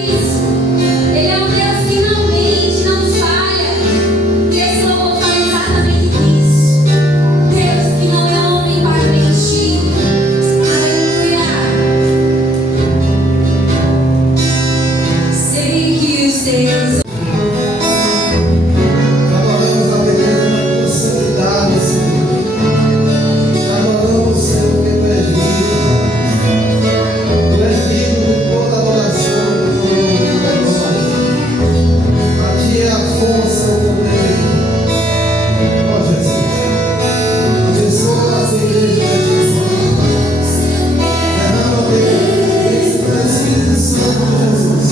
Ele é um Deus que não mente, não falha. E esse louvor fala exatamente disso. Deus que não é homem para mentir. Aleluia. Sei que os teus Adoramos a beleza da tua santidade, Senhor. Adoramos, Senhor, porque tu és digno. Tu és digno de toda adoração, de toda glória. A ti é a força, o poder. Ó Jesus, abençoa a tua igreja, Jesus. Derrama a bênção do Espírito Santo, Jesus.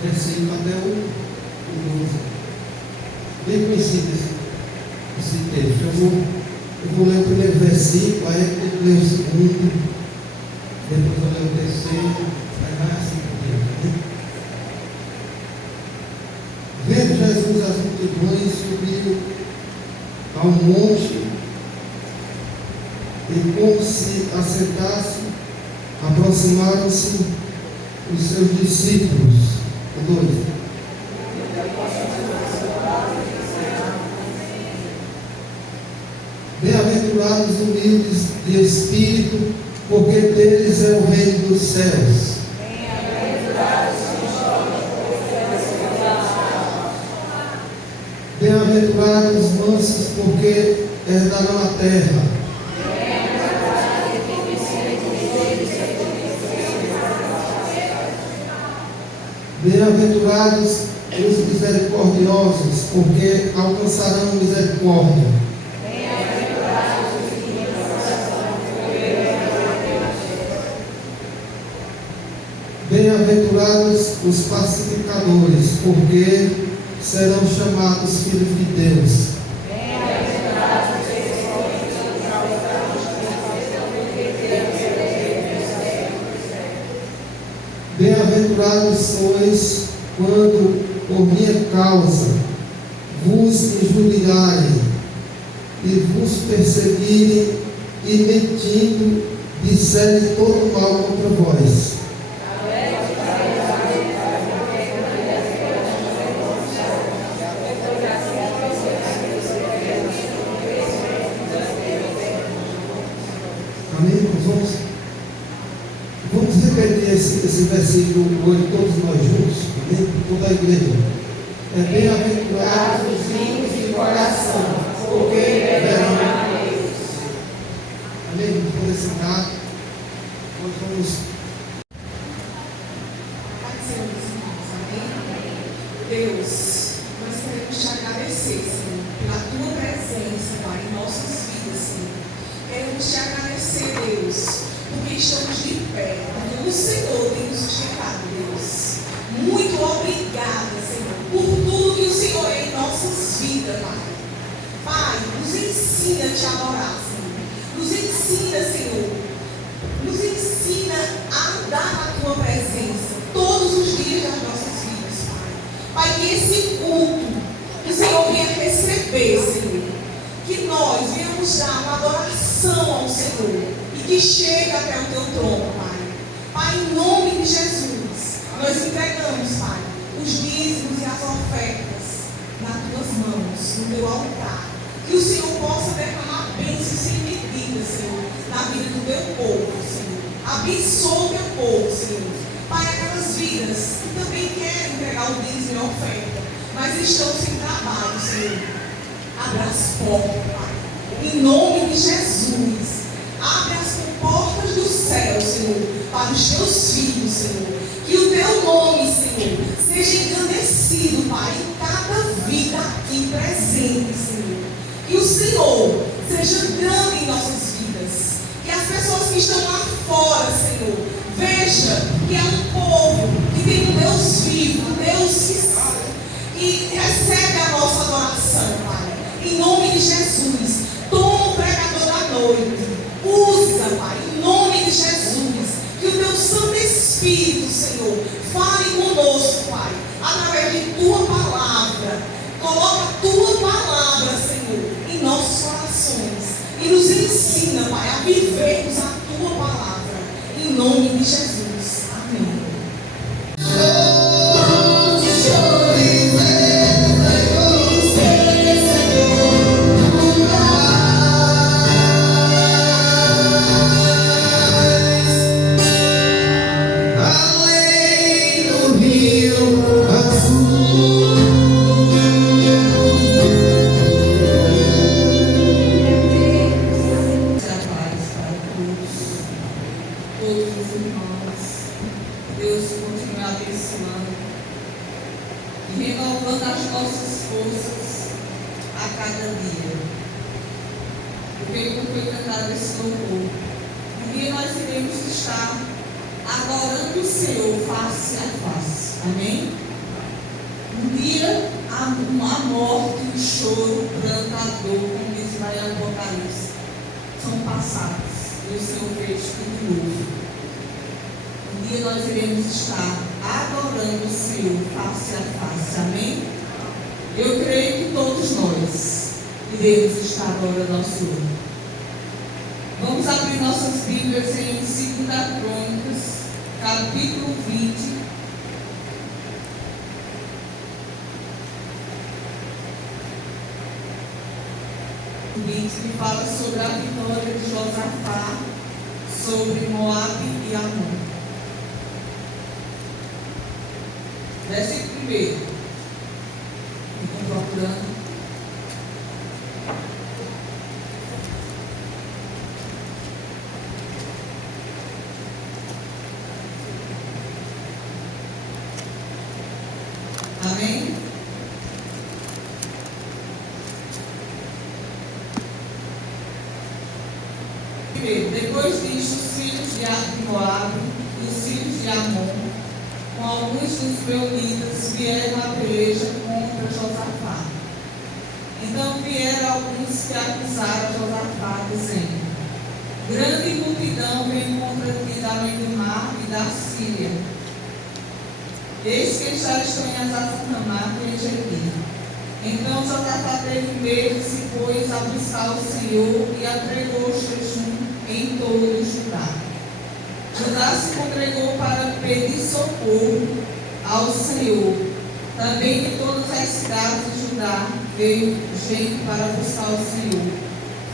Versículo até o 12. Bem conhecido esse texto. Eu vou ler o primeiro versículo, aí eu vou ler o segundo, depois eu ler o terceiro, aí vai assim por diante. Vendo Jesus as multidões, subiu ao monte e, como se assentasse, aproximaram-se os seus discípulos. O 2. Bem-aventurados os humildes de espírito, porque deles é o reino dos céus. Bem-aventurados os mansos, porque herdarão a terra. Bem-aventurados os misericordiosos, porque alcançarão misericórdia. Bem-aventurados os pacificadores, porque serão chamados filhos de Deus. Bem-aventurados sois quando, por minha causa, vos injuriarem e vos perseguirem e, mentindo, disserem todo mal contra vós. Amém, irmãos? Vamos repetir esse versículo hoje, todos nós juntos. Amém? Por toda a igreja. É bem-aventurados os limpos de coração, porque verão a Deus. Amém? Vamos poder sentar. Nós vamos. Deus, nós queremos te agradecer, Senhor, pela tua presença, Pai, em nossas vidas, Senhor. Queremos te agradecer, Deus, porque estamos de pé, porque o Senhor tem nos sustentado, Deus. Muito obrigada, Senhor, por tudo que o Senhor é em nossas vidas, Pai. Pai, nos ensina a te adorar, Senhor. Nos ensina, Senhor. Nos ensina a andar na tua presença todos os dias das nossas vidas, Pai. Pai, que esse culto que o Senhor venha receber, Senhor, que nós venhamos dar uma adoração ao Senhor e que chegue até o teu trono, Pai. Pai, em nome de Jesus, nós entregamos, Pai, os dízimos e as ofertas nas tuas mãos, no teu altar. Que o Senhor possa derramar bênçãos sem medida, Senhor, na vida do teu povo, Senhor. Abençoa o teu povo, Senhor. Pai, aquelas vidas que também querem entregar o dízimo e a oferta, mas estão sem trabalho, Senhor. Abre as portas, Pai. Em nome de Jesus. Abre as portas do céu, Senhor, para os teus filhos, Senhor. Que o teu nome, Senhor, seja engrandecido, Pai, em cada vida aqui presente, Senhor. Que o Senhor seja grande em nossas vidas. Que as pessoas que estão lá fora, Senhor, veja que é um povo que tem um Deus vivo, um Deus que recebe a nossa adoração, Pai. Em nome de Jesus, toma o pregador da noite. Usa, Pai, em nome de Jesus. Que o teu Santo Espírito, Senhor, fale conosco, Pai, através de tua palavra. Coloca a tua palavra, Senhor, em nossos corações. E nos ensina, Pai, a vivermos a tua palavra. Em nome de Jesus. Amém. Eu creio que todos nós iremos estar agora ao Senhor. Vamos abrir nossas Bíblias em 2 Crônicas, capítulo 20. Que fala sobre a vitória de Josafá sobre Moabe e Amon. Versículo 1. Estão procurando? Amém? Depois disso, os filhos de Moabe e os filhos de Amon, com alguns dos meunitas, vieram à peleja contra Josafá. Então vieram alguns que acusaram Josafá, dizendo: grande multidão vem contra ti da além do mar e da Síria. Eis que já estão em Azazamá e em Jequim. Então Josafá teve medo e se pôs a buscar o Senhor e apregou o jejum em todo o Judá. Judá se congregou para pedir socorro ao Senhor. Também de todas as cidades de Judá veio gente para buscar o Senhor.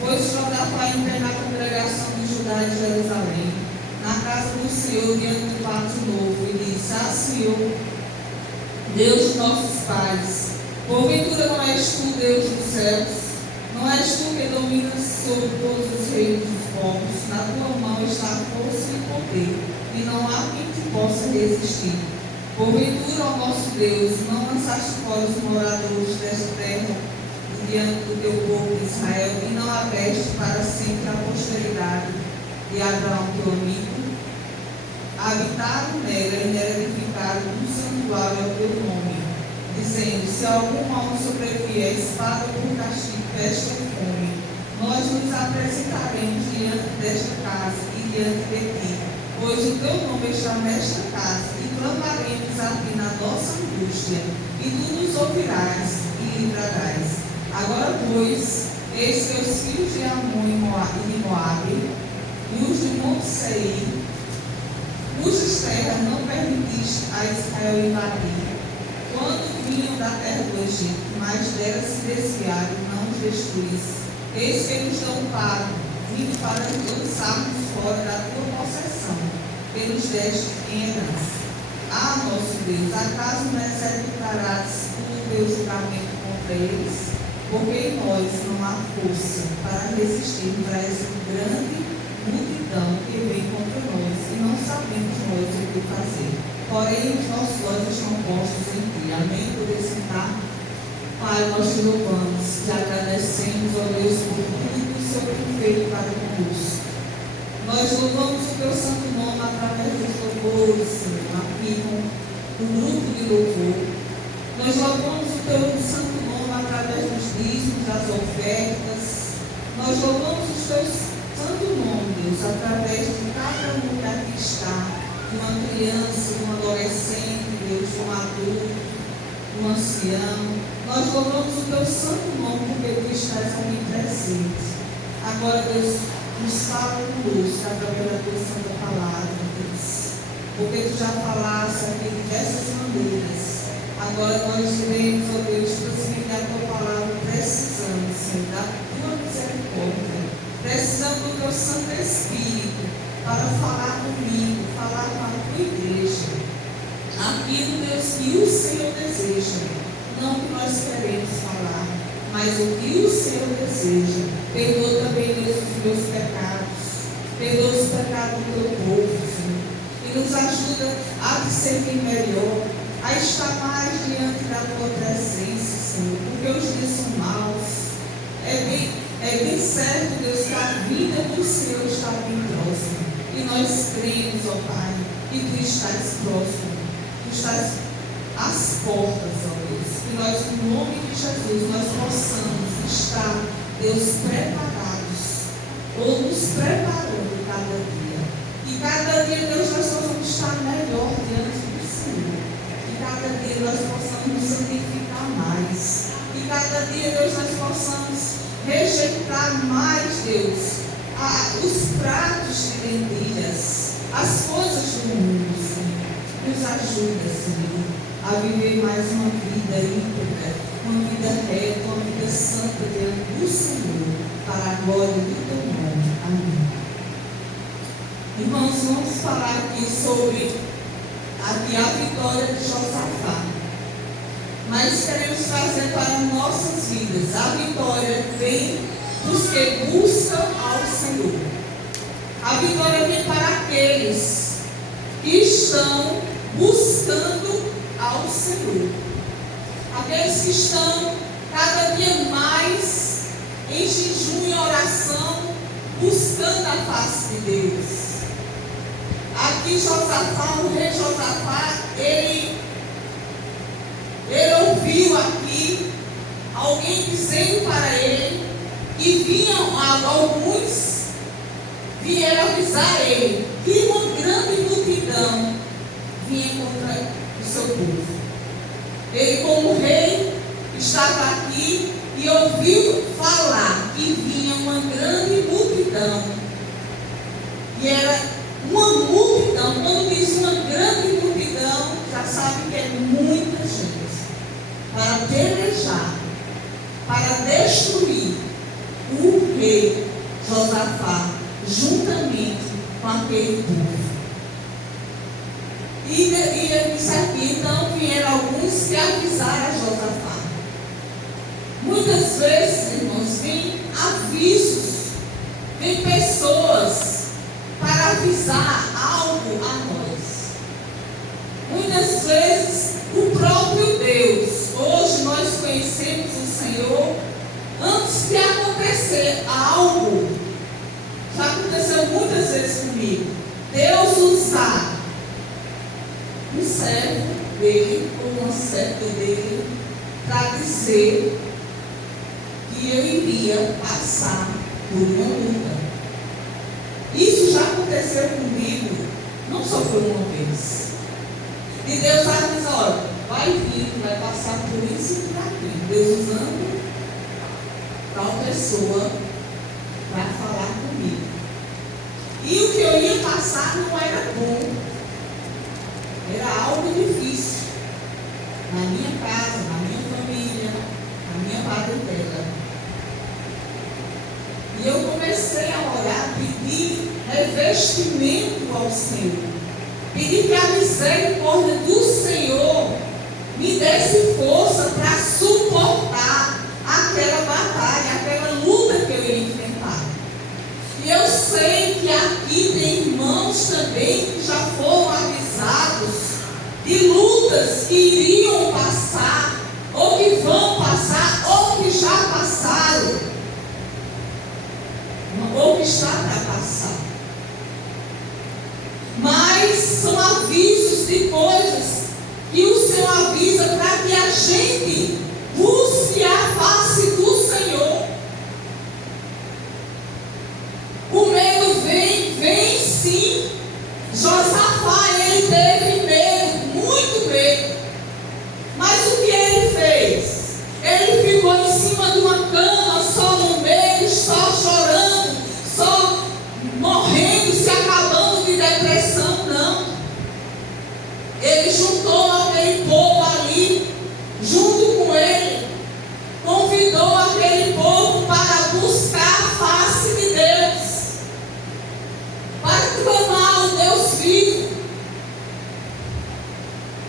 Pois Josafá entrou na congregação de Judá e de Jerusalém, na casa do Senhor, diante do pátio novo, e disse: Deus de nossos pais. Porventura não és tu, Deus dos céus? Não és tu que dominas sobre todos os reinos dos povos? Na tua mão está a força e o poder, e não há quem te possa resistir. Porventura, ó nosso Deus, não lançaste fora os moradores desta terra diante do teu povo Israel, e não abreste para sempre a posteridade de Abraão, teu amigo? Habitaram nela e nela edificaram um santuário ao teu nome, dizendo: se algum mal sobrevier, espada por castigo, peste ou fome, nós nos apresentaremos diante desta casa e diante de ti, pois o teu nome está nesta casa, e clamaremos a ti na nossa angústia, e tu nos ouvirás e livrarás. Agora, pois, eis que os filhos de Amon e de Moabe, e os de Monte Seir, cujas terras não permitiste a Israel invadir, quando vinham da terra do Egito, mas delas se desviaram, não os destruísse. Eis que nos dão pago, vindo para lançarmos fora da tua possessão, pelos deste em herança. Ah, nosso Deus, acaso não executarás o teu julgamento contra eles? Porque em nós não há força para resistirmos a essa grande multidão que vem contra nós, e não sabemos nós o que fazer. Porém, os nossos olhos estão postos em ti. Amém? Poder sentar. Pai, nós te louvamos, te agradecemos, ó Deus, por tudo que o Senhor tem feito para conosco. Nós louvamos o teu santo nome através dos louvores, Senhor, aqui com o grupo de louvor. Nós louvamos o teu santo nome através dos dízimos, das ofertas. Nós louvamos o teu santo nome, Deus, através de cada um que aqui está, de uma criança, de um adolescente, Deus, de um adulto, de um ancião. Nós louvamos o teu santo nome porque tu estás ali presente. Agora, Deus, nos fala conosco através da tua santa palavra, Deus. Porque tu já falaste aqui de diversas maneiras. Agora nós iremos, ó Deus, transmitir a tua palavra, precisando, Senhor, da tua misericórdia, precisando do teu Santo Espírito para falar comigo, falar com a tua igreja. Aquilo, Deus, que o Senhor deseja, não o que nós queremos falar, mas o que o Senhor deseja. Perdoa também, Deus, os meus pecados, perdoa os pecados do teu povo, Senhor, e nos ajuda a te servir melhor, a estar mais diante da tua presença, Senhor, porque os dias são maus. É bem certo, Deus, que a vida do Senhor está bem próxima. E nós cremos, ó Pai, que tu estás próximo, tu estás às portas, ó Deus. Que nós, em nome de Jesus, nós possamos estar, Deus, preparados, ou nos preparando cada dia. E cada dia, Deus, nós possamos estar melhor diante do Senhor. Que cada dia nós possamos nos santificar mais. Que cada dia, Deus, nós possamos rejeitar mais, Deus, os pratos de lentilhas, as coisas do mundo, Senhor. Nos ajuda, Senhor, a viver mais uma vida íntegra, uma vida reta, uma vida santa diante do Senhor, para a glória do teu nome. Amém. Irmãos, vamos falar aqui sobre a vitória de Josafá. Mas queremos trazer para nossas vidas. A vitória vem dos que buscam ao Senhor. A vitória vem para aqueles que estão buscando ao Senhor. Aqueles que estão cada dia mais em jejum e oração, buscando a face de Deus. Aqui Josafá, o rei Josafá, ele ouviu aqui alguém dizendo para ele que alguns vieram avisar ele que uma grande multidão vinha contra o seu povo. Ele, como rei, estava aqui e ouviu falar que vinha uma grande multidão. E era uma multidão. Quando diz uma grande multidão, já sabe que é muita gente. Para pelejar, para destruir o rei Josafá, juntamente com aquele povo. E ele disse aqui, então vieram alguns que avisaram a Josafá. Muitas vezes, irmãos, vem avisos, vem pessoas para avisar algo a nós. Muitas vezes o próprio Deus. Hoje nós conhecemos o Senhor antes de acontecer algo. Já aconteceu muitas vezes comigo. Deus usar um servo dele ou uma serva dele para dizer que eu iria passar por uma luta. Isso já aconteceu comigo, não só foi uma vez. E Deus avisa, olha, vai vir, vai passar por isso e por aquilo. Deus usando tal pessoa para falar comigo. E o que eu ia passar não era bom. Era algo difícil. Na minha casa, na minha família, na minha parentela. E eu comecei a orar, pedir revestimento ao Senhor. Pedir que a misericórdia do Senhor me desse força para suportar aquela batalha, aquela luta que eu ia enfrentar. E eu sei que aqui tem irmãos também que já foram avisados de lutas que iriam passar, ou que vão passar, ou que já passaram, ou que está para passar. Mas são avisos de coisas que o Senhor avisa para que a gente busque a face do Senhor. O medo vem sim. Josafá, ele teve medo, muito medo. Mas o que ele fez? Ele ficou em cima de uma cama, só no meio, só chorando, só morrendo, se acabando de depressão, não. Ele juntou aquele povo ali, junto com ele, convidou aquele povo para buscar a face de Deus, para clamar o Deus vivo,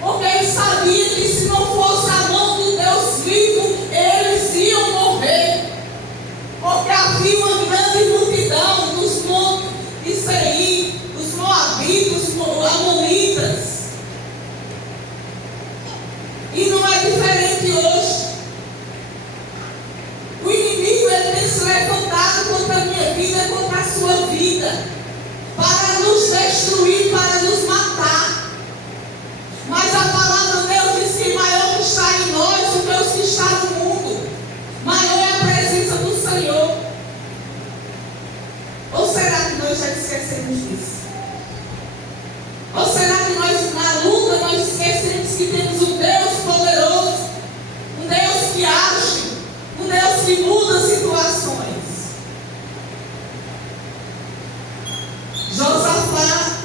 porque ele sabia que se não fosse a mão do Deus vivo, eles iam morrer, porque havia uma grande multidão nos montes de Seir, os moabitas, os amonitas. E não é diferente hoje. O inimigo, ele tem se levantado contra a minha vida, contra a sua vida, para nos destruir, para nos matar. Mas a palavra de Deus diz que maior que está em nós do que os que está no mundo. Maior é a presença do Senhor. Ou será que nós já esquecemos disso? Ou será que nós, na luta, nós esquecemos que temos um Deus poderoso, um Deus que age, um Deus que muda situações? Josafá,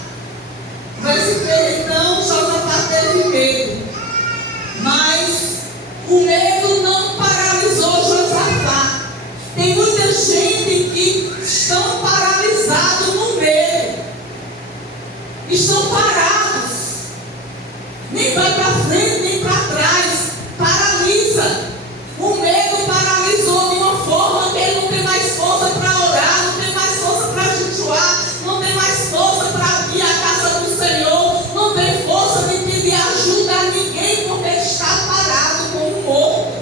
verso 3, então, Josafá teve medo, mas o medo não paralisou Josafá. Tem muita gente que estão paralisados no medo, estão parados, nem vai para frente, nem para trás, paralisa. O medo paralisou de uma forma que ele não tem mais força para orar, não tem mais força para jejuar, não tem mais força para ir à casa do Senhor, não tem força de pedir ajuda a ninguém, porque está parado como morto.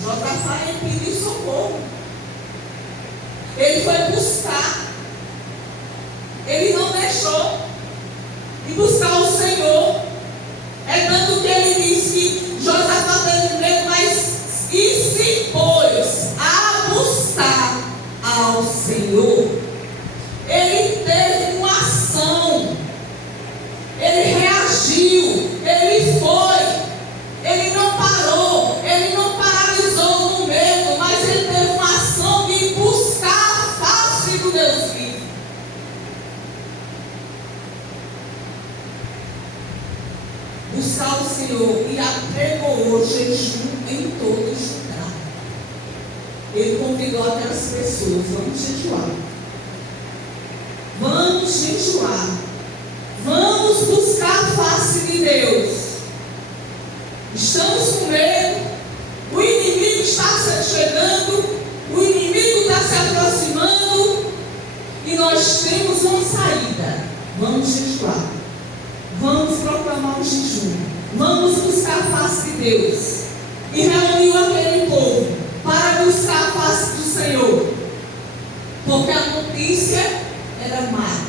Josafá, ele pediu socorro, ele foi buscar, ele não deixou de buscar o Senhor. É tanto que ele diz que Josafá teve medo, mas e se pôs a buscar ao Senhor. Ele teve uma ação, ele reagiu, ele foi, ele não parou, ele não paralisou no medo, mas ele teve uma ação de buscar a face do Deus vivo. Buscar o Senhor e apregoou jejum em todo lugar. Ele convidou aquelas pessoas: vamos jejuar. Vamos jejuar. Vamos buscar a face de Deus. Estamos com medo. O inimigo está chegando. O inimigo está se aproximando. E nós temos uma saída. Vamos jejuar. Vamos proclamar o jejum. Vamos buscar a face de Deus. E reuniu aquele povo para buscar a face do Senhor. Porque a notícia era má.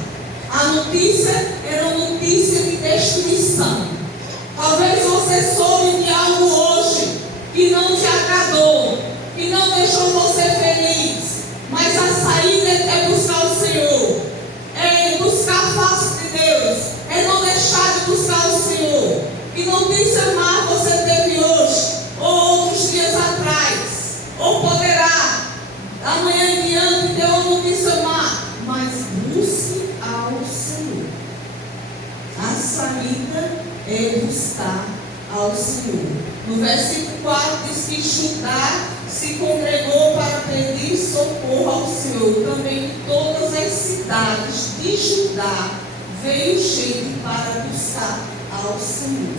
A notícia era uma notícia de destruição. Talvez você soube de algo hoje que não te agradou, que não deixou você feliz. Mas a saída é buscar o Senhor. É buscar a face de Deus. É não deixar de buscar o Senhor. Que notícia má você teve hoje, ou outros dias atrás, ou poderá amanhã em diante ter uma notícia má. Mas busque ao Senhor. A saída é buscar ao Senhor. No versículo 4 diz que Judá se congregou para pedir socorro ao Senhor. Também de todas as cidades de Judá veio gente para buscar ao Senhor.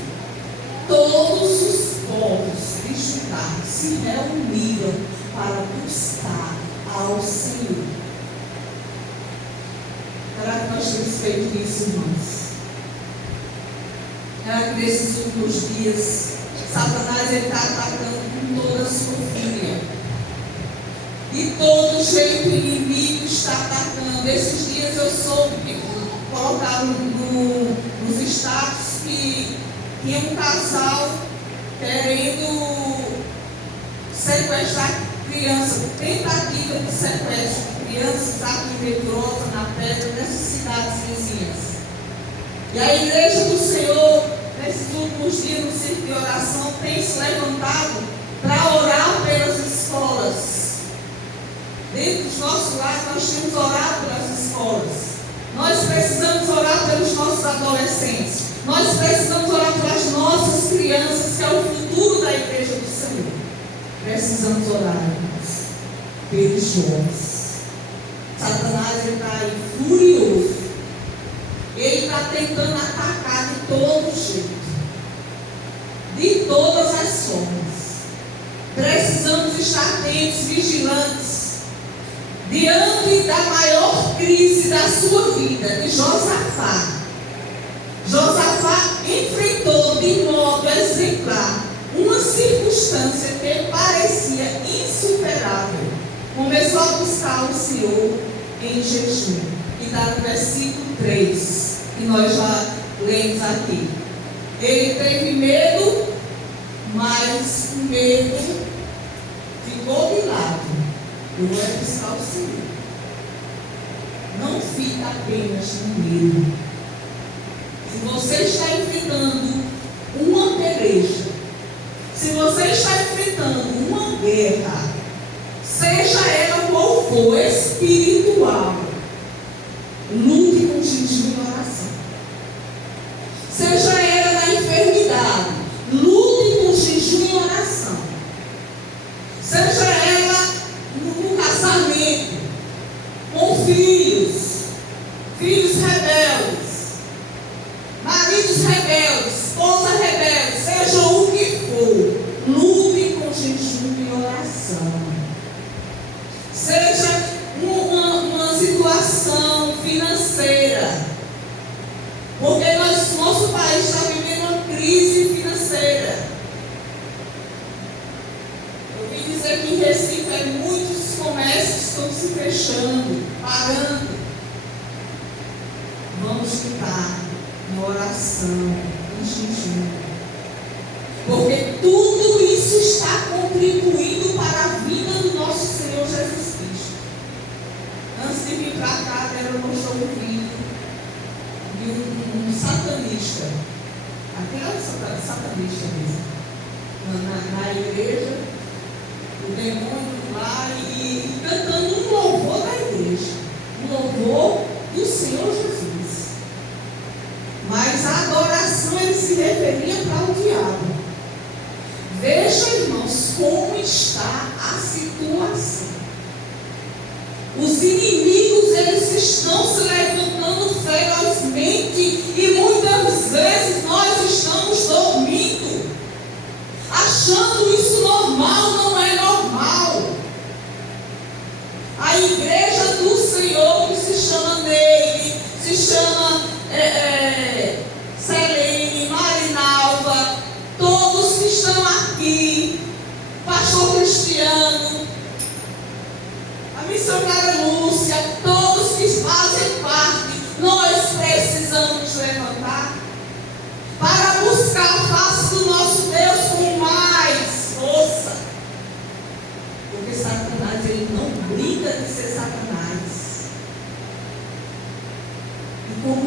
Todos os povos de Judá se reuniram para buscar ao Senhor. Será que nós temos feito isso, irmãos? Será que nesses últimos dias Satanás está atacando com toda a sua fúria? De todo jeito o inimigo está atacando. Esses dias eu soube que colocaram nos status que tinha um casal querendo sequestrar crianças, tentativa de sequestro de crianças aqui em Medrosa, na Pedra, nessas cidades vizinhas. E a igreja do Senhor, nesses últimos dias no círculo de oração, tem se levantado para orar pelas escolas. Dentro dos nossos lares, nós temos orado pelas escolas. Nós precisamos orar pelos nossos adolescentes. Nós precisamos orar pelas nossas crianças, que é o futuro da igreja do Senhor. Precisamos orar, irmãos, pelos jovens. Satanás está aí furioso. Ele está tentando atacar de todo jeito, de todas as formas. Precisamos estar atentos, vigilantes, diante da maior crise da sua vida, de Josafá. Josafá enfrentou de modo exemplar uma circunstância que parecia insuperável. Começou a buscar o Senhor em jejum. E está no versículo 3, que nós já lemos aqui. Ele teve medo, mas o medo ficou de lado. Eu vou buscar o Senhor. Não fica apenas no medo. Se você está enfrentando uma peleja, se você está enfrentando uma guerra, seja ela qual for, espiritual, lute com jejum e oração. Seja ela na enfermidade, lute com jejum e oração. Seja ela no casamento, com filhos rebeldes, maridos rebeldes, esposa rebelde, seja o que for, lute com jejum e oração. Seja uma situação financeira, porque nosso país está vivendo uma crise financeira. Eu ouvi dizer que em Recife muitos comércios estão se fechando, parando. Vamos ficar em oração, em jejum, porque tudo isso está contribuindo para a vida do nosso Senhor Jesus Cristo. Antes de vir para cá, eu não estou ouvindo de um satanista, aquele satanista mesmo, na igreja, o demônio lá e cantando um louvor da igreja, um louvor do Senhor Jesus. Mas a adoração ele se referia para o diabo. Veja, irmãos, como está a situação. Os inimigos, eles estão se levantando ferozmente e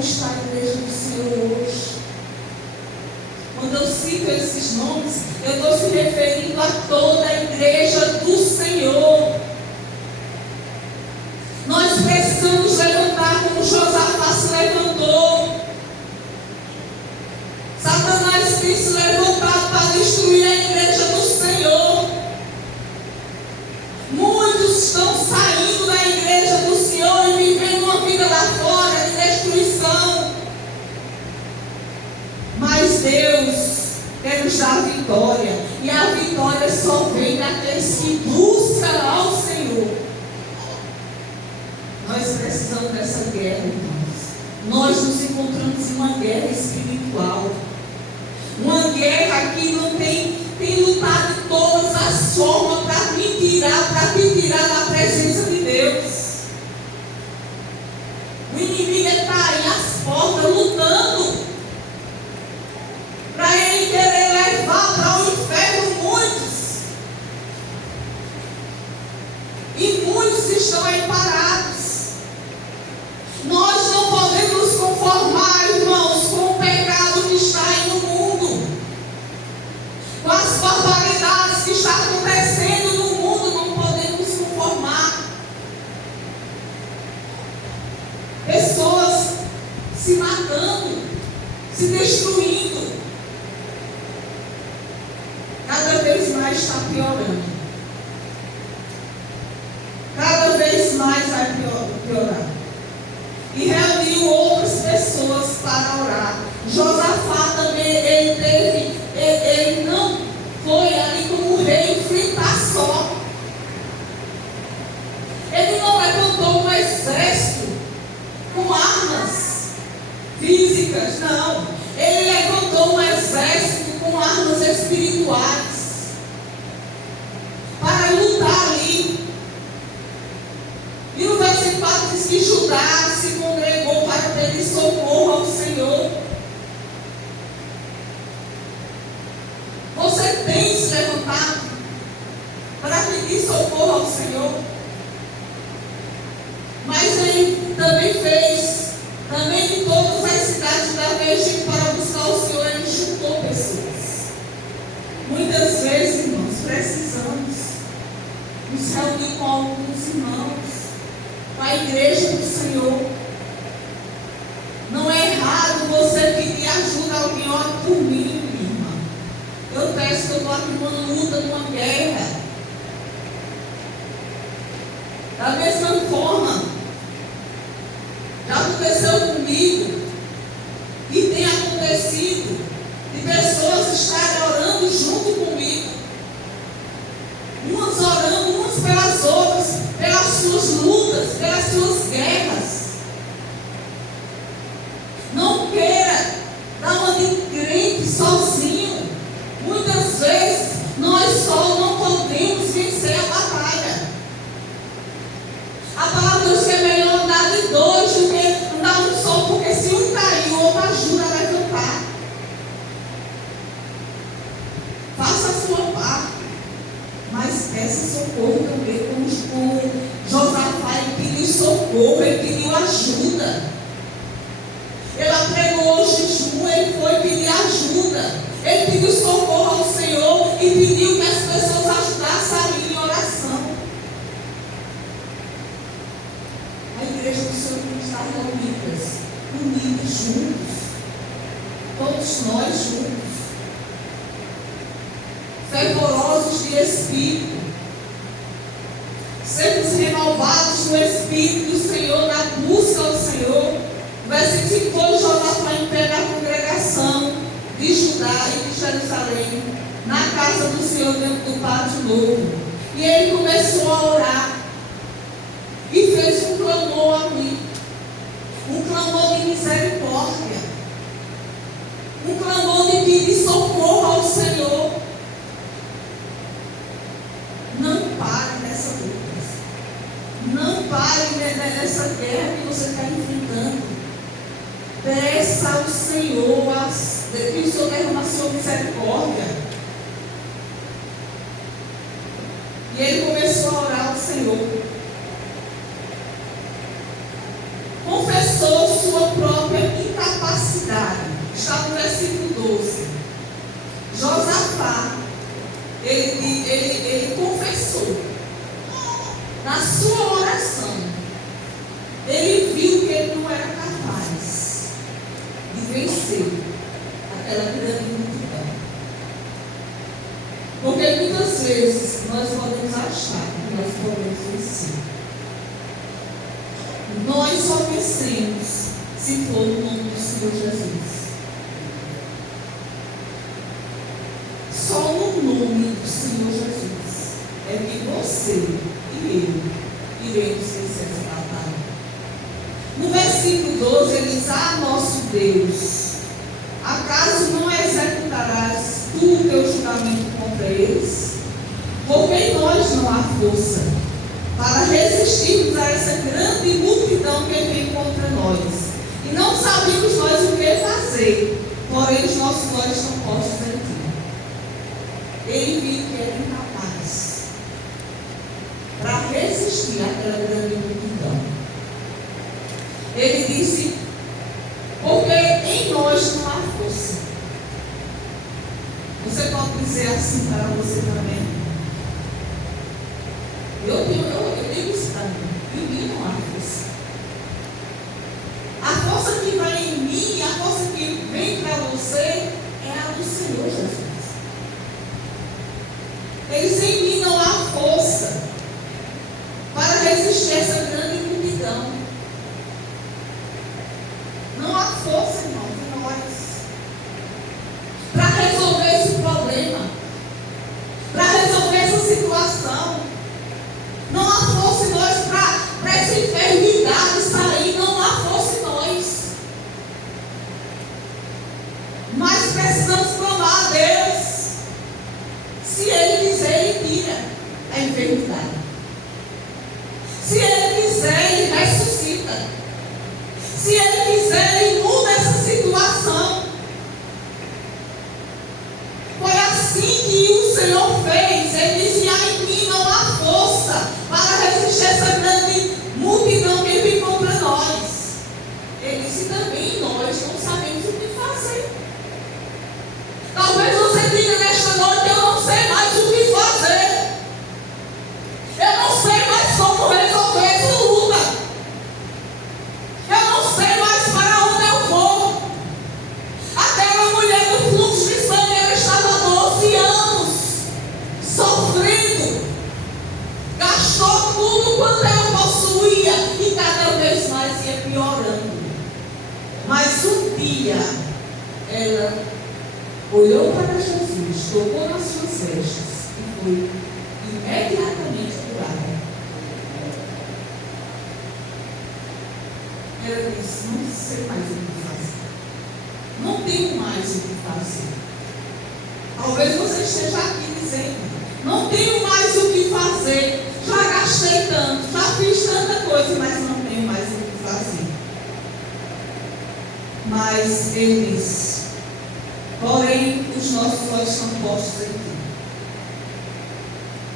está a igreja do Senhor hoje. Quando eu cito esses nomes, eu estou se referindo a toda a igreja do Senhor. Nós precisamos levantar como Josafá se levantou. Satanás tem se levantado para destruir a igreja do Senhor. Muitos estão saindo da igreja do Senhor e vivendo uma vida lá fora de destruição. Mas Deus quer nos dar a vitória. E a vitória só vem daqueles que buscam ao Senhor. Nós precisamos dessa guerra, irmãos. Nós nos encontramos em uma guerra espiritual. Uma guerra que não tem lutado de todas as formas para te tirar da presença de Deus. O inimigo está aí às portas lutando para ele querer levar para o inferno muitos. E muitos estão aí parados. Nós não podemos nos conformar, irmãos, com o pecado que está aí no mundo, com as barbaridades que estão acontecendo no mundo. Não podemos nos conformar. Pessoas se matando, se destruindo. Cada vez mais está piorando. Cada vez mais vai piorar. E reuniu outras pessoas para orar. Josafá também, ele não foi ali como rei enfrentar só. Ele não levantou um exército com armas físicas, não. Ele levantou um exército com armas espirituais para lutar ali. E no versículo 4 diz que Judá se congregou para pedir socorro ao Senhor. Você tem se levantado para pedir socorro ao Senhor? Mas ele também fez, também de todas as cidades da região, para buscar o Senhor, ele juntou pessoas. Muitas vezes, irmãos, precisamos nos reunir com alguns irmãos, com a igreja do Senhor. Não é errado você pedir ajuda a alguém. Ora por mim, minha irmã. Eu peço que eu estou aqui numa luta, numa guerra. Da mesma forma, já aconteceu comigo e tem acontecido de pessoas estarem orando junto comigo, umas orando umas pelas outras, pelas suas lutas, pelas suas guerras. Não queira dar uma de crente sozinho. Muitas vezes nós só não podemos vencer a batalha. A palavra de Deus que é melhor andar de dois do que andar um só, porque se um cair, o outro ajuda a levantar. Faça a sua parte, mas peça socorro também, como Josafá. Ele pediu socorro, ele pediu ajuda. Ele apregou o jejum, ele foi pedir ajuda. Ele pediu socorro ao Senhor e pediu que as pessoas ajudassem ali em oração. A igreja do Senhor tem que estar unidas juntos. Todos nós juntos. Fervorosos de espírito. Sermos renovados no espírito do Senhor, na busca ao Senhor. O versículo 5: Josafá em pé na congregação de Judá e de Jerusalém, na casa do Senhor, dentro do pátio novo. E ele começou a orar e fez um clamor a mim, um clamor de misericórdia, um clamor de pedir socorro ao Senhor. Não pare nessa luta, não pare nessa guerra que você está enfrentando. Peça ao Senhor que o Senhor derrama a sua misericórdia. E ele começou a orar ao Senhor. Confessou sua própria ele confessou. Na sua oração, ele viu que ele não era capaz de vencer aquela grande multidão. Porque muitas vezes nós podemos achar que nós podemos vencer. Nós só vencemos se for no nome do Senhor Jesus. Só no nome do Senhor Jesus é que você e eu iremos vencer essa batalha. No versículo 12 ele diz: ah, nosso Deus, acaso não executarás tu o teu julgamento contra eles? Porque em nós não há força para resistirmos a essa grande multidão que vem contra nós. E não sabemos nós o que fazer, porém os nossos olhos estão postos em ti. Ele viu que era incapaz para resistir àquela grande multidão. Ele disse: porque em nós não há força. Você pode dizer assim para você também? Eu digo isso para mim. Em mim não há força. A força que vai em mim, a força que vem para você é a do Senhor Jesus. Ele diz: em mim não há força para resistir a essa grande multidão. Não há força, irmão, em nós para resolver esse problema, para resolver essa situação. Não há força em nós para essa enfermidade sair. Não há força em nós. Mas precisamos clamar a Deus. Se Ele quiser, Ele tira a enfermidade. Se Ele quiser, Ele ressuscita. Se Ele quiser, Ele muda essa situação. Foi assim que o Senhor fez. Ele disse: em mim não há força para resistir a essa grande multidão que vem contra nós. Ele disse: também nós não sabemos o que fazer. Talvez você diga nesta noite: eu não sei mais o que fazer. Eu não sei mais como resolver essa luta. Eu não sei mais para onde eu vou. Aquela mulher do fluxo de sangue, ela estava 12 anos sofrendo. Gastou tudo quanto ela possuía e cada vez mais ia piorando. Mas um dia ela olhou para Jesus, tocou nas suas vestes e foi imediatamente curada. Ela disse: não sei mais o que fazer. Não tenho mais o que fazer. Talvez você esteja aqui dizendo: não tenho mais o que fazer. Já gastei tanto, já fiz tanta coisa, mas não tenho mais o que fazer. Mas ele diz: porém, os nossos olhos estão postos em ti.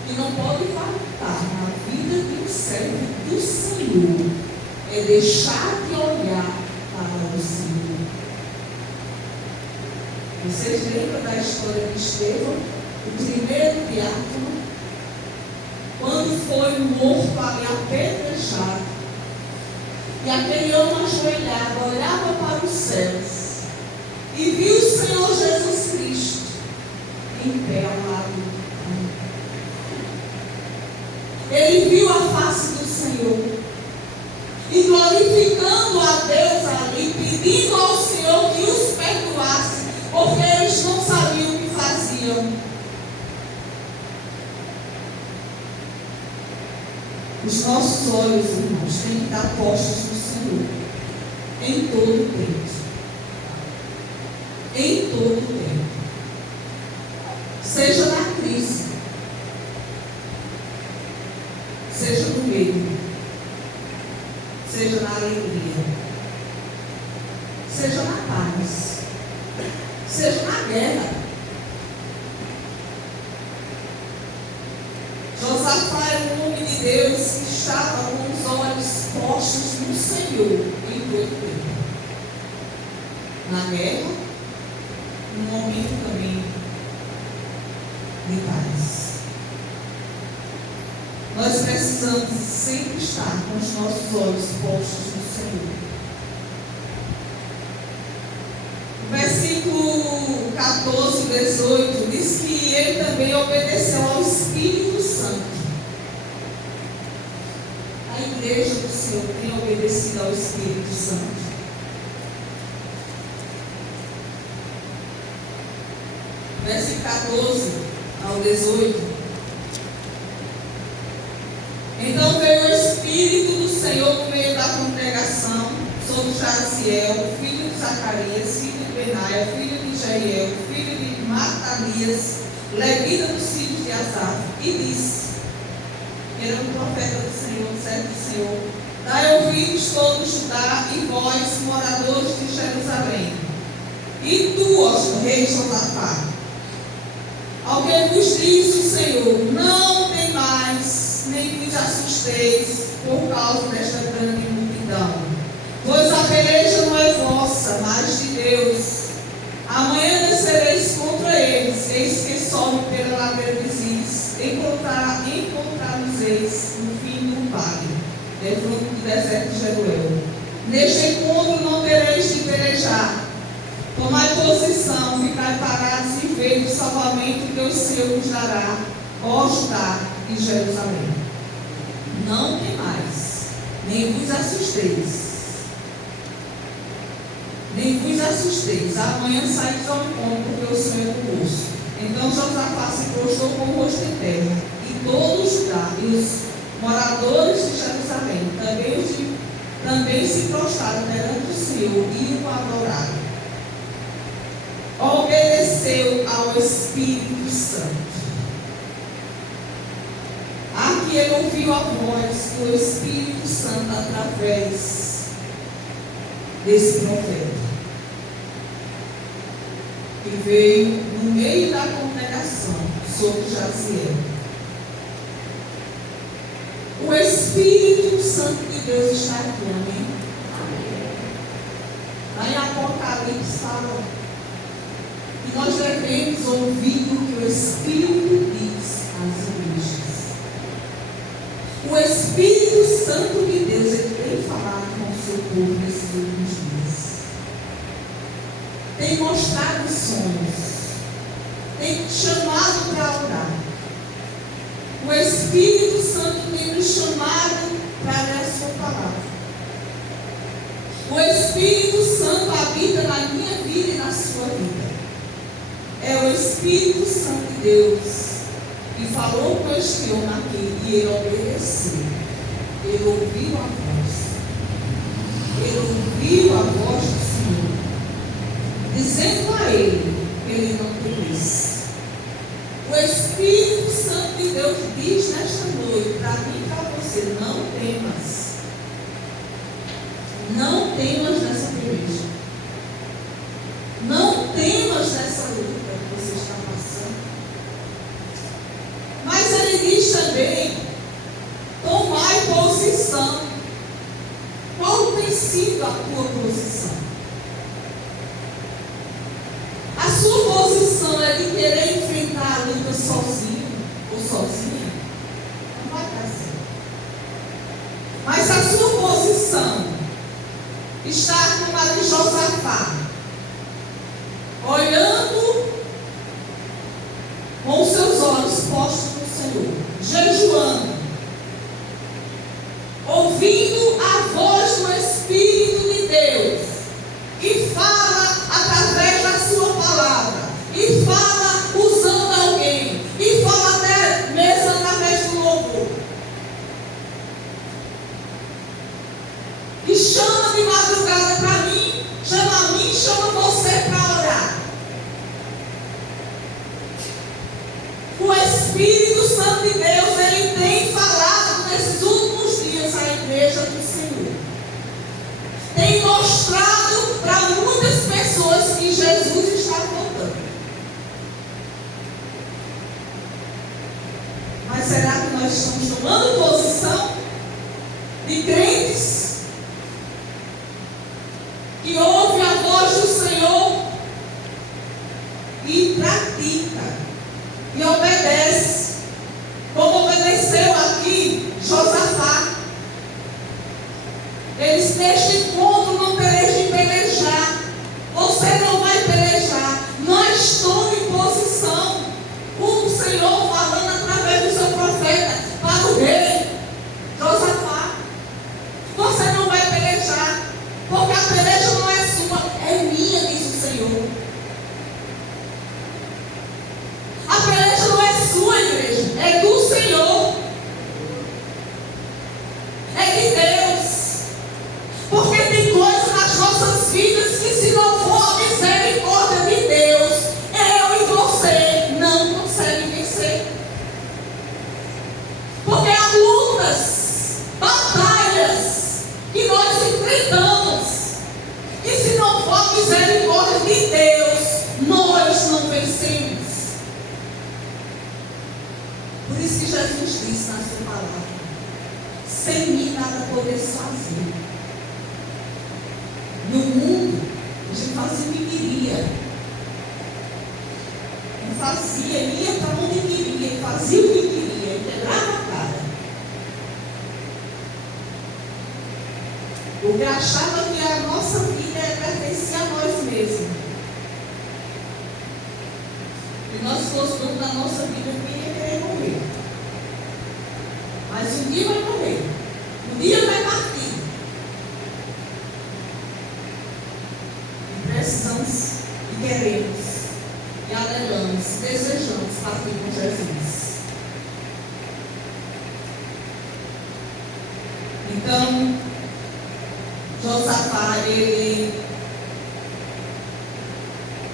E não pode faltar na vida de um servo do Senhor é deixar de olhar para o Senhor. Vocês lembram da história de Estevão, o primeiro diácono, quando foi morto ali apedrejado, e aquele homem ajoelhado olhava para os céus e viu o Senhor Jesus Cristo em pé ao lado. Ele viu a face do Senhor e glorificando a Deus ali, pedindo ao Senhor que os perdoasse, porque eles não sabiam o que faziam. Os nossos olhos, irmãos, têm que estar postos no Senhor em todo o tempo. Em todo o tempo. Seja na crise, seja no medo, seja na alegria, seja na paz, seja na guerra. Josafá era um homem de Deus que estava com os olhos postos no Senhor em todo o tempo. Na guerra, num momento também de paz. precisamos sempre estar com os nossos olhos postos no Senhor. Versículo 14, 18, diz que ele também obedeceu ao Espírito Santo. A igreja do Senhor tem obedecido ao Espírito Santo. Versículo 14 ao 18. Então veio o Espírito do Senhor no meio da congregação sobre Jaziel, filho de Zacarias, filho de Benaia, filho de Jeiel, filho de Matanias, levita dos filhos de Asaf, e disse: era um profeta do Senhor, servo do Senhor: dai ouvidos todo Judá e vós, moradores de Jerusalém, e tu, ó rei Josafá, ao que vos diz o Senhor: não temais, nem vos assusteis por causa desta grande multidão, pois a peleja não é vossa, mas de Deus. Amanhã descereis contra eles, eis que sobe pela ladeira de Ziz, encontrar-nos-eis no fim do vale, defronte do deserto de Jeruel. Neste encontro não tereis de pelejar. Tomai posição, ficai parados e vede o salvamento que o Senhor vos dará, ó Judá e Jerusalém. Não temais, nem vos assusteis. Nem vos assusteis, amanhã saídes ao encontro, porque o Senhor é convosco. Então Josafá se prostrou com o rosto em terra, e todo o Judá e os moradores de Jerusalém também se prostraram perante o Senhor e o adoraram. Obedeceu ao Espírito Santo. Aqui ele ouviu a voz do Espírito Santo através desse profeta, que veio no meio da congregação sobre Jaziel. O Espírito Santo de Deus está aqui, amém? Lá em Apocalipse fala que nós devemos ouvir o que o Espírito diz às igrejas. O Espírito Santo de Deus, ele tem falado com o seu povo nesses últimos dias. Tem mostrado sonhos. Tem chamado para orar. O Espírito Santo tem nos chamado para ler a sua palavra. O Espírito Santo habita na minha vida e na sua vida. É o Espírito Santo de Deus que falou com o espião naquele, e ele obedeceu. Ele ouviu a voz. Ele ouviu a voz do Senhor, dizendo a ele que ele não temesse. O Espírito Santo de Deus diz nesta noite para mim e para você: não temas. Não temas nessa peleja. Não temas nessa luta que você está passando. Mas ele diz também: tomai posição. Qual tem sido a tua posição? A sua posição é de querer enfrentar a luta sozinho ou sozinha? Não vai dar certo. Mas a sua posição está como a de Josafá, olhando com os seus olhos postos no Senhor, jejuando, ouvindo a voz do Espírito de Deus, que fala através da sua palavra, e fala usando alguém, e fala até mesmo através do louvor, e chama de madrugada para mim, chama a mim, chama você para orar. O Espírito Santo de Deus, ele tem falado nesses últimos dias à igreja do Senhor. Tem mostrado para muitas pessoas que Jesus está voltando. Mas será que nós estamos tomando posição de crentes que ouve a voz do Senhor e pratica e obedece, como obedeceu aqui José? Por isso que Jesus disse na sua palavra: sem mim nada podeis fazer. No mundo, a gente fazia o que queria. Não fazia, ia para onde queria, fazia o que queria, quebrava a cara. Porque achava que a nossa vida pertencia a nós mesmos. Se nós fôssemos da nossa vida, ninguém ia querer morrer. Mas um dia vai morrer. Um dia vai partir. E precisamos, e queremos, e anelamos, desejamos partir com Jesus. Então, Josafá, ele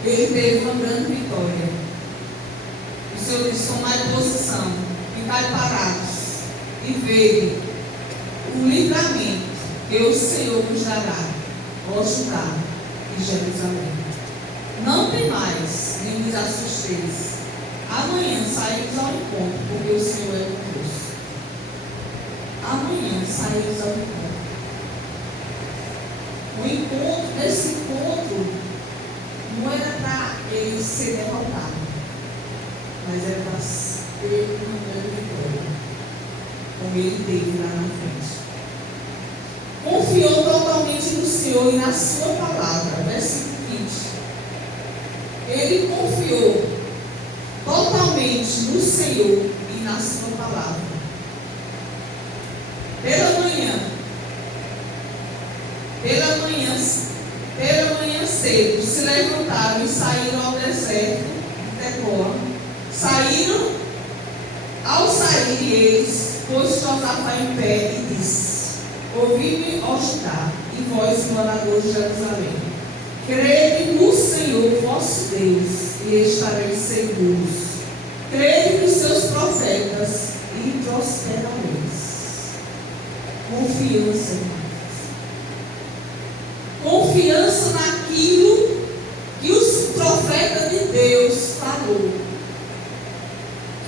teve uma grande vitória. O Senhor disse: tomai posição, ficai parados, e veio o livramento que o Senhor vos dará, ó Judá e Jerusalém. Não temais, nem vos assusteis. Amanhã saímos ao encontro, porque o Senhor é conosco. Amanhã saímos ao encontro. O encontro, esse encontro, não era para ele ser derrotado, mas era para ter uma grande vitória, como ele teve lá na frente. Confiou totalmente no Senhor e na sua palavra. Versículo 20. Ele confiou totalmente no Senhor e na sua palavra. Pela manhã cedo, se levantaram e saíram ao deserto de Tecoa. Ao sair eles, pôs Josafá em pé e disse: ouvi-me, ó Judá, e vós, moradores de Jerusalém, crede no Senhor vosso Deus, e estareis seguros. Crede nos seus profetas, e prosperareis. Confiança, irmãos. Confiança naquilo que os profetas de Deus falou,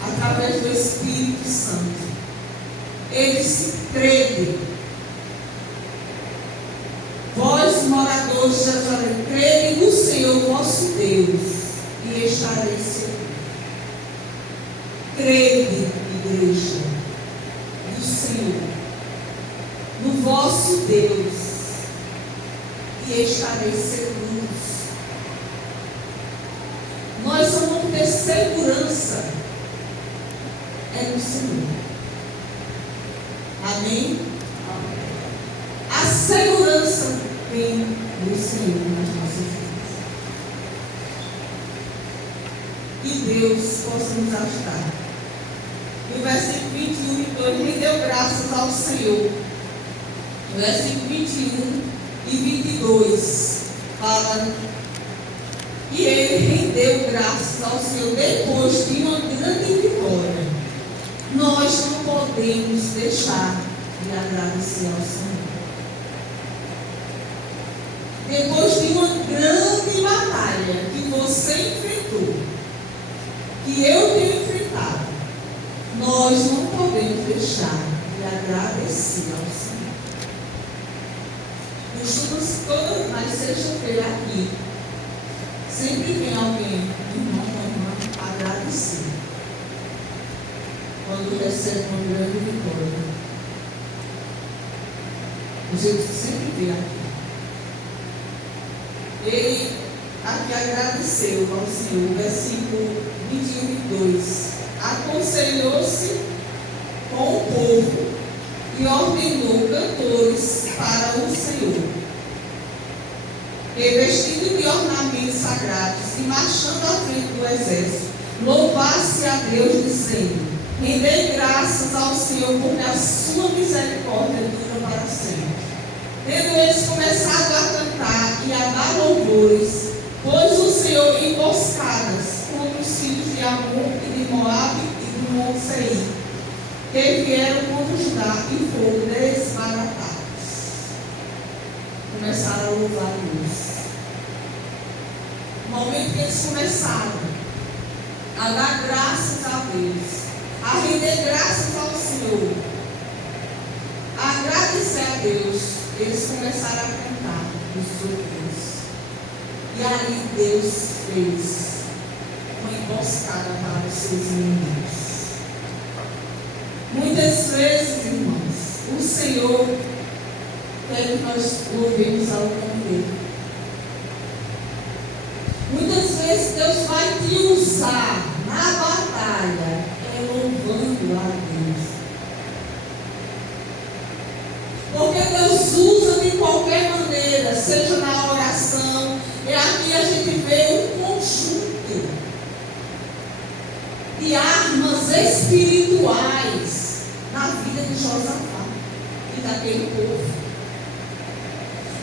através do Espírito Santo. Eles creem. Vós, moradores de Jerusalém, crede no Senhor vosso Deus, e estareis seguros. Crede, igreja, no Senhor, no vosso Deus, e estareis seguros. Nós só vamos ter segurança no Senhor. Amém? A segurança vem do Senhor nas nossas vidas. Que Deus possa nos ajudar. No versículo 21 e 2, ele deu graças ao Senhor. No versículo 21 e 22, fala que ele rendeu graças ao Senhor depois de uma grande vitória. Nós não podemos deixar de agradecer ao Senhor. Depois de uma grande batalha que você enfrentou, que eu tenho enfrentado, nós não podemos deixar de agradecer ao Senhor. Costuma-se todas nas sexta-feiras aqui, sempre vem alguém, irmão, irmã, agradecer quando recebe uma grande vitória. A gente sempre vê aqui. Ele aqui agradeceu ao Senhor, versículo 21 e 2. Aconselhou-se com o povo e ordenou cantores para o Senhor, revestido de ornamentos sagrados e marchando à frente do exército, louvasse a Deus, dizendo: rendei graças ao Senhor, porque a sua misericórdia dura para sempre. Tendo eles começado a cantar e a dar louvores, pôs o Senhor emboscadas contra os filhos de Amon e de Moabe e do Monte Seir, que vieram contra Judá e foram desbaratados. Começaram a louvar a Deus. No momento que eles começaram a dar graças a Deus, a render graças ao Senhor, a agradecer a Deus, eles começaram a cantar os seus Deus. E aí Deus fez uma emboscada para os seus inimigos. Muitas vezes, irmãos, o Senhor quer que nós louvemos ao nome dele. Muitas vezes Deus vai te usar na batalha, louvando a Deus. Porque Deus usa de qualquer maneira, seja na oração, e aqui a gente vê um conjunto de armas espirituais na vida de Josafá e daquele povo.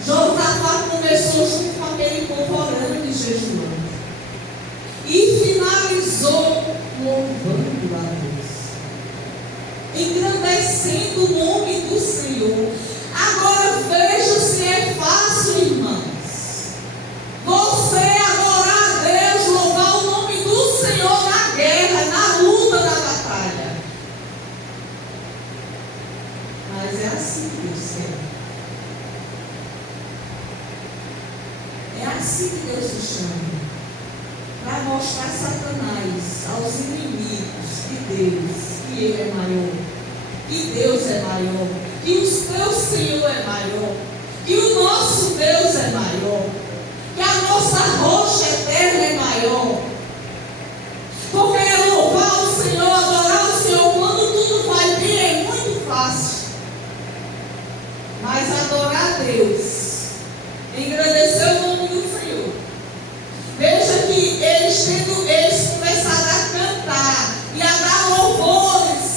Josafá começou junto com aquele povo orando e jejuando. E finalizou louvando a Deus, engrandecendo o nome do Senhor. Agora veja se é fácil, irmãos, você adorar a Deus, louvar o nome do Senhor na guerra, na luta da batalha. Mas é assim que Deus quer. É assim que Deus nos chama, para mostrar a Satanás, aos inimigos, que Deus, que Ele é maior, que Deus é maior, que o teu Senhor é maior, que o nosso Deus é maior, que a nossa rocha eterna é maior. Porque louvar o Senhor, adorar o Senhor, quando tudo vai bem, é muito fácil. Mas adorar a Deus, engrandecer o nome do Senhor. Veja que eles começaram a cantar e a dar louvores,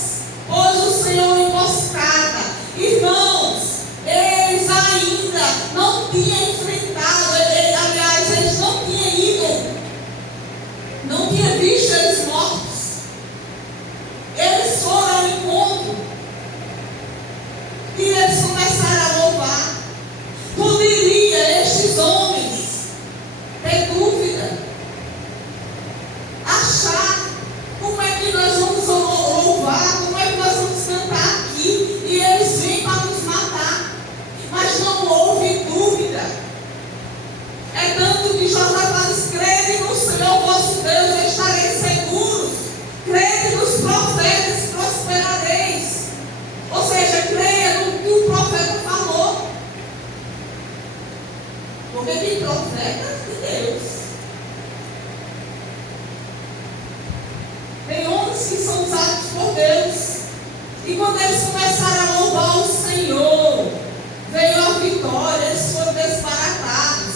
pois o Senhor emboscada. Irmãos, eles ainda não tinham enfrentado, aliás, eles não tinham ido, não tinham visto eles mortos. Eles foram ao encontro e eles começaram a louvar. Poderia estes homens ter dúvida, achar como é que nós vamos louvar, como é que nós vamos cantar aqui, e eles vêm para nos matar. Mas não houve dúvida. É tanto que Josafá diz: crede no Senhor vosso Deus, estareis seguros. Crede nos profetas, prosperareis. Ou seja, creia no que o profeta falou. Porque tem profetas de Deus. Tem homens que são usados por Deus. E quando eles começaram a louvar o Senhor, veio a vitória, eles foram desbaratados.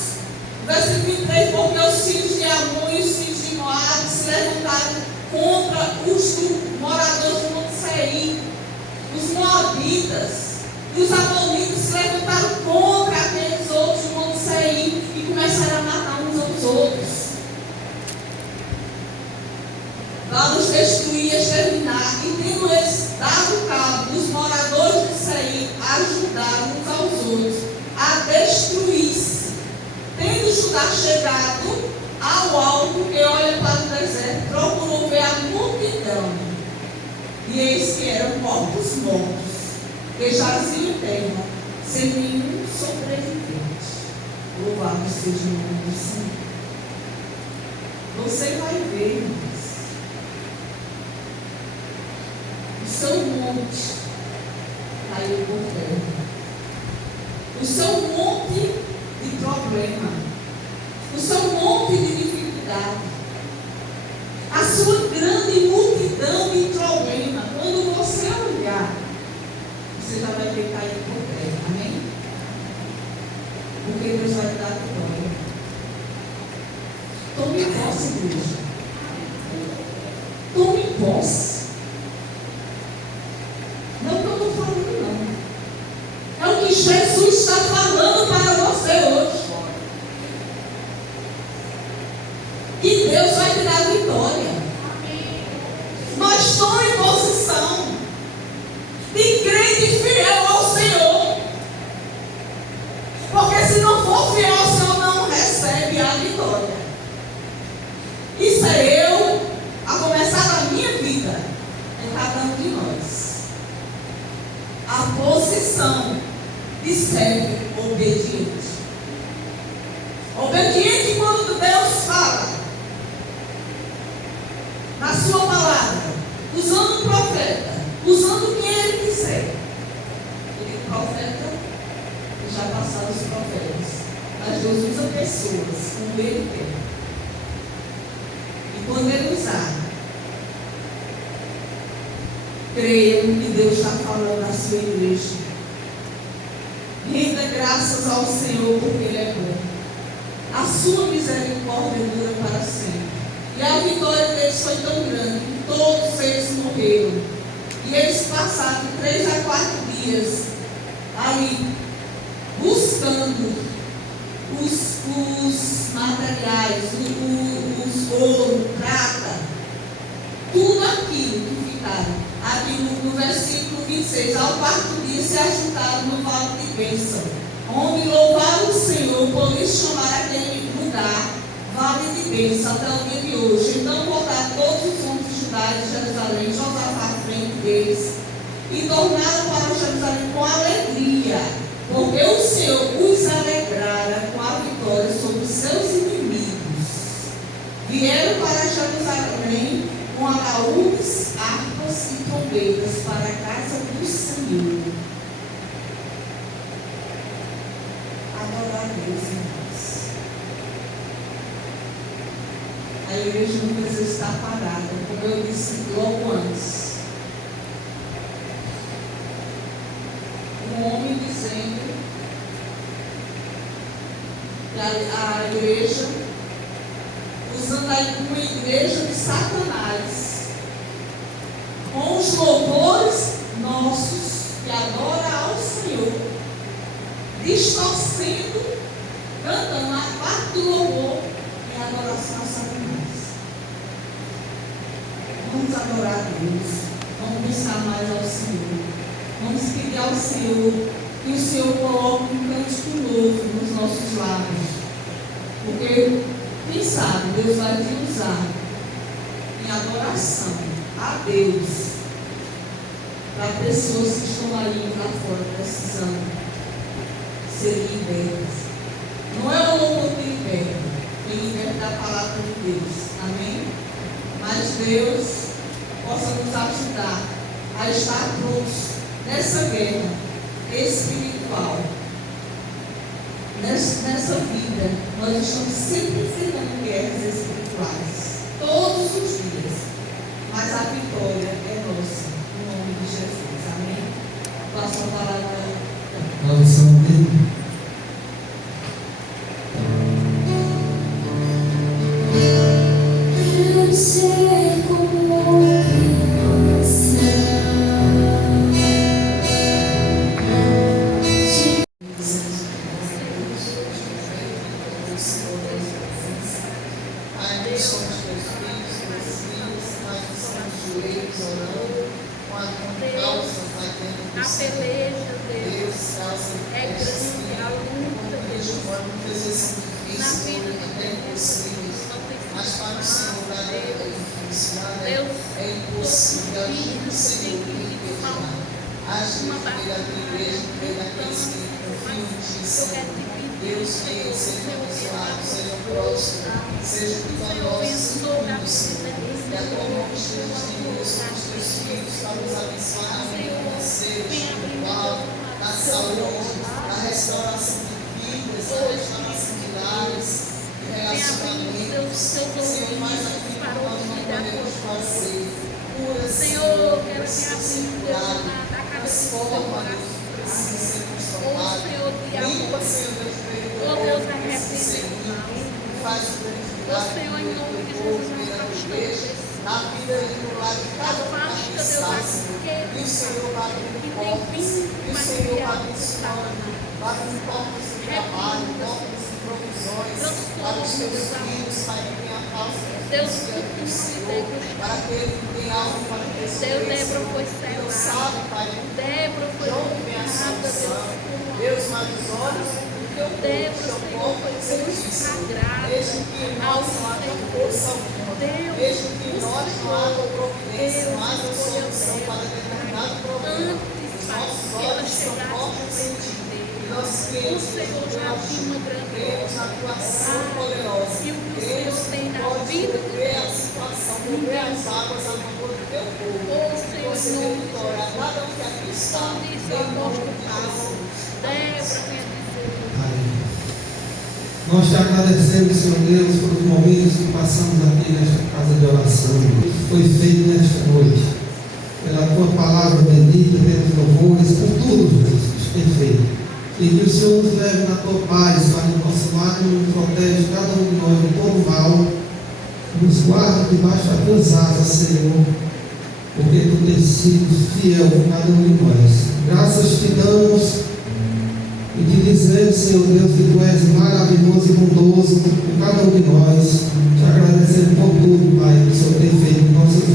Versículo 23: porque os filhos de Amon e os filhos de Moabe se levantaram contra os moradores do Monte Seir. Os Moabitas e os Amonitas se levantaram contra aqueles outros do Monte Seir e começaram a matar uns aos outros, para nos destruir e exterminar. E tendo eles dado cabo dos moradores de Seir, ajudaram uns aos outros a destruir-se. Tendo Judá chegado ao alto que olha para o deserto, procurou ver a multidão, e eis que eram mortos, que jaziam em terra, sem nenhum sobrevivente. Louvado seja o nome do Senhor. Você vai ver, irmãos, o seu monte caiu por terra. O seu monte de problema, o seu monte de dificuldade, a sua grande multidão de problema, quando você olhar, você já vai ter caído por terra. Amém? Porque Deus vai dar vitória. Tome posse, igreja. Tome posse. Não é o que eu estou falando, não. É o que Jesus está falando para você hoje. E Deus vai te dar vitória. Mas tome posição de crente fiel ao Senhor. Porque se não for fiel ao Senhor, não recebe a vitória. Isso é eu, a começar da minha vida. Eu estava serve obediente. Obediente quando Deus fala na sua palavra, usando o profeta, usando quem ele quiser. Ele é profeta, já passaram os profetas, mas Deus usa pessoas como ele quer. E quando ele usar, creia no que Deus está falando na sua igreja. Renda graças ao Senhor porque Ele é bom. A sua misericórdia dura para sempre. E a vitória deles foi tão grande que todos eles morreram. E eles passaram 3 a 4 dias ali buscando os materiais, os ouro, prata, tudo aquilo que ficaram. Aqui no versículo 26, ao 4º dia se ajuntaram no vale de bênção, onde louvaram o Senhor, por isso chamaram aquele lugar vale de bênção até o dia de hoje. Então voltaram todos os homens de Judá e de Jerusalém, Josafá à frente deles, e tornaram para Jerusalém com alegria, porque o Senhor os alegrara com a vitória sobre os seus inimigos. Vieram para Jerusalém com alaúdes, harpas e trombetas para a casa do Senhor. Adorar a Deus, irmãos. A igreja não precisa estar parada, como eu disse logo antes. Um homem dizendo que a igreja, usando aí uma igreja de Satanás, com os louvores nossos, que adora ao Senhor, distorcendo, cantando a parte do louvor e a adoração a Satanás. Vamos adorar a Deus, vamos buscar mais ao Senhor, vamos pedir ao Senhor que o Senhor coloque um cântico novo nos nossos lábios, porque quem sabe Deus vai te usar em adoração a Deus para pessoas que estão aí lá fora precisando ser libertas. Não é o louvor que liberta, quem liberta é a palavra de Deus. Amém? Mas Deus possa nos ajudar a estar prontos nessa guerra espiritual. Nessa vida, nós estamos sempre enfrentando guerras espirituais, todos os dias, mas a vitória é nossa, no nome de Jesus, amém? Próxima palavra. Tradução bíblica. Quero ser como criança. Pai, nós somos teus filhos, Pai, nós somos joelhos orando com a tua causa, Pai, dentro do A Senhor. peleja, Deus, Deus, causa é grande, a luta, vejo Deus. agora muitas vezes são Na difíceis, vida até de impossíveis, não tem mas para o Senhor nada é difícil, nada Deus, é impossível. Ajude o Senhor a impedir. Age no meio da tua igreja, no meio daqueles que confiam em ti, Senhor. Deus, que eles sejam abençoados, sejam prósperos, sejam vitoriosos em tudo, Senhor. Que a tua mão esteja estendida sobre os teus filhos para nos abençoar na vida financeira, espiritual, na saúde, na restauração de vidas, na restauração de lares, de relacionamentos. Senhor, faz aquilo que nós não podemos fazer. Cura, Senhor, quero que precisa ser abrir, Deus, curado. da cabeça do Transforma, seu Deus, precisa ser Ô transformado. Senhor, de Limpa, amor. Senhor, Deus, Ô Deus, arrepende. faz o grande Ô milagre Senhor, em nome de povo, Jesus, pela afasta igreja, na vida e no lar de cada um Afasta, que Deus, está, Senhor. aquele E o Senhor vai que abrir tem portas, vindo e o mais Senhor vai criado abençoando, vai abrir portas de trabalho, portas de provisões, para os teus filhos, Pai, que tem a causa Deus, diante do que Senhor, para aquele que tem algo para Deus, receber, Débora foi que não selada. sabe, Pai, Débora foi de onde vem a curada, solução. Deus. Deus, mas os olhos do teu povo Débora, estão Senhor, voltados foi em ti, Senhor. consagrada Desde que nós não haja força alguma, desde que nós não haja providência, não haja solução para determinado problema, os nossos olhos estão postos em ti. E nós O cremos, Senhor já viu uma grande cremos na tua ação poderosa. E o que o Cremos Senhor tem na pode vida mover a situação, mover as águas a favor do teu povo. Ô Senhor, Você em deu nome de vitória a cada um que aqui está. Como disse o Em nome apóstolo de Paulo, Jesus. Débora quer dizer. Aleluia. Nós te agradecemos, Senhor Deus, pelos momentos que passamos aqui nesta casa de oração. O que foi feito nesta noite. Pela tua palavra bendita, pelos louvores, por tudo, Deus, que tem feito. E que o Senhor nos leve na tua paz, para o nosso lado, nos protege cada um de nós de todo mal. Nos guarda debaixo das tuas asas, Senhor, porque tu tens sido fiel com cada um de nós. Graças te damos. E te dizemos, Senhor Deus, que tu és maravilhoso e bondoso por cada um de nós. Te agradecendo por tudo, Pai, que o Senhor tem feito em nossas